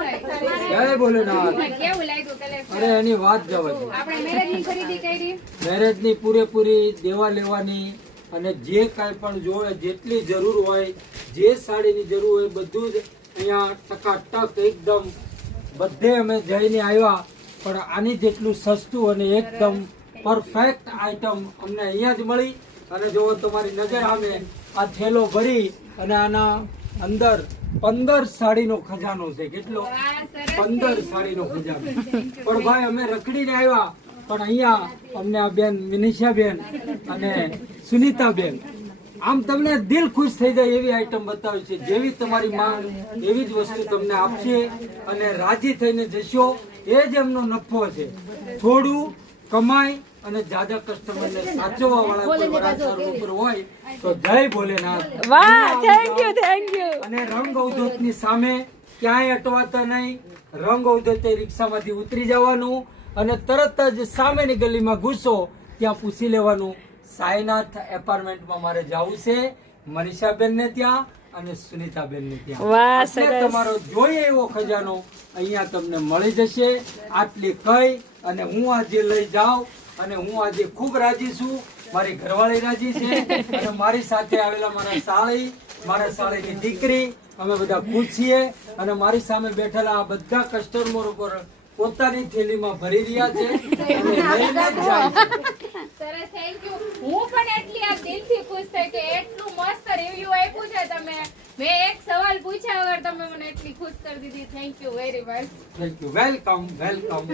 જય ભોલેનાથ. કેવું લાગ્યું કલેક્શન? અરે એની વાત જવા દો. આપણે મેરેજની ખરીદી કરી. મેરેજની પૂરેપૂરી દેવા લેવાની અને જે કાંઈ પણ જોવે જેટલી જરૂર હોય જે સાડીની જરૂર હોય બધું જ અહીંયા ટકાટક એકદમ બધે અમે જઈને આવ્યા પણ આની જેટલું સસ્તું અને એકદમ પરફેક્ટ આઈટમ અમને અહીંયા જ મળી. અને જો તમારી નજર સામે આ થેલો ભરી અને આના અંદર 15 સાડીનો ખજાનો છે. કેટલો? 15 સાડીનો ખજાનો. પણ ભાઈ અમે રખડીને આવ્યા પણ અહીંયા અમને આ બેન વિનિશાબેન અને સુનીતાબેન આમ તમને દિલ ખુશ થઈ જાય એવી આઈટમ બતાવી છે. જેવી તમારી માંગ એવી જ વસ્તુ તમને આપશે અને રાજી થઈને જશો. એ જ એમનો નફો છે. થોડું કમાય અને જાજા કસ્ટમરને સાચવવા વાળા કોઈ વરાછા રોડ ઉપર હોય તો જય ભોલેનાથ. વાહ, થેન્ક યુ, થેન્ક યુ. અને રંગ અવધૂતની સામે ક્યાંય અટવાતા નહીં. રંગ અવધૂતે રિક્ષામાંથી ઉતરી જવાનું અને તરત જ સામેની ગલીમાં ઘૂસો ત્યાં પૂછી લેવાનું સાઈનાથ એપાર્ટમેન્ટમાં મારે જવું છે મનીષાબેન ને ત્યાં અને સુનીતાબેન ને ત્યાં. વાહ, એટલે સરસ. તમારો જોઈએ એવો ખજાનો અહીંયા તમને મળી જશે. આટલી કઈ અને હું આજે લઈ જાઉં અને હું આજે ખૂબ રાજી છું. મારી ઘરવાળી રાજી છે અને મારી સાથે આવેલા મારા સાળી મારા સાળીની દીકરી અમે બધા ખુશ છીએ. અને મારી સામે બેઠેલા આ બધા કસ્ટમરો પર પોતાની થેલીમાં ભરી રહ્યા છે અને લઈને જ જાય છે. સરસ, થેન્ક યુ. હું પણ એટલી આ દિલથી ખુશ થઈ કે એટલું મસ્ત રિવ્યુ આપ્યું છે તમે. મેં એક સવાલ પૂછ્યા વગર તમે મને એટલી ખુશ કરી દીધી. Thank you very much. Thank you. Welcome welcome.